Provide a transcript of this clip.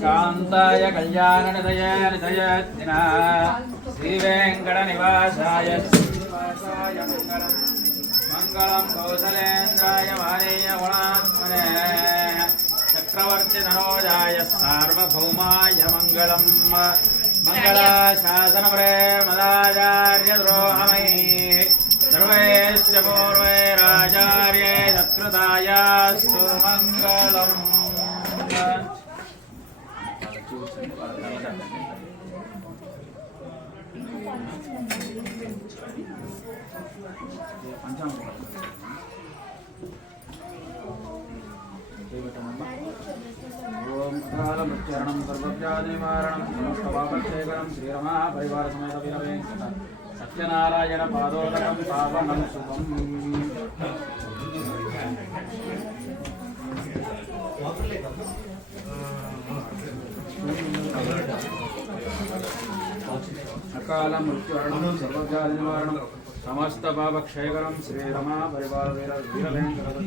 कांताय कल्याणनिधयनिधयत्तिना श्रीवेङ्कटनिवासाय श्रीनिवासाय मङ्गलं कौसलेन्द्राय मानेय गुणात्मने चक्रवर्ति तनोजाय सार्वभौमाय मङ्गलं मङ्गलाशासनपरे मदाचार्यद्रोहमयि सर्वैश्च पूर्वैराचार्यै सत्कृतायास्तु मङ्गलम् ओम सर्वव्याधिनिवारणं समस्तपापक्षेकरं श्रीरमा परिवार समेत वीरवेंकट सत्यनारायण पादोदकं पावनं शुभम् अकाल मृत्युहरणं सर्वव्याधिनिवारणं समस्त पापक्षेकरं श्रीरमा परिवार वीरवेंकट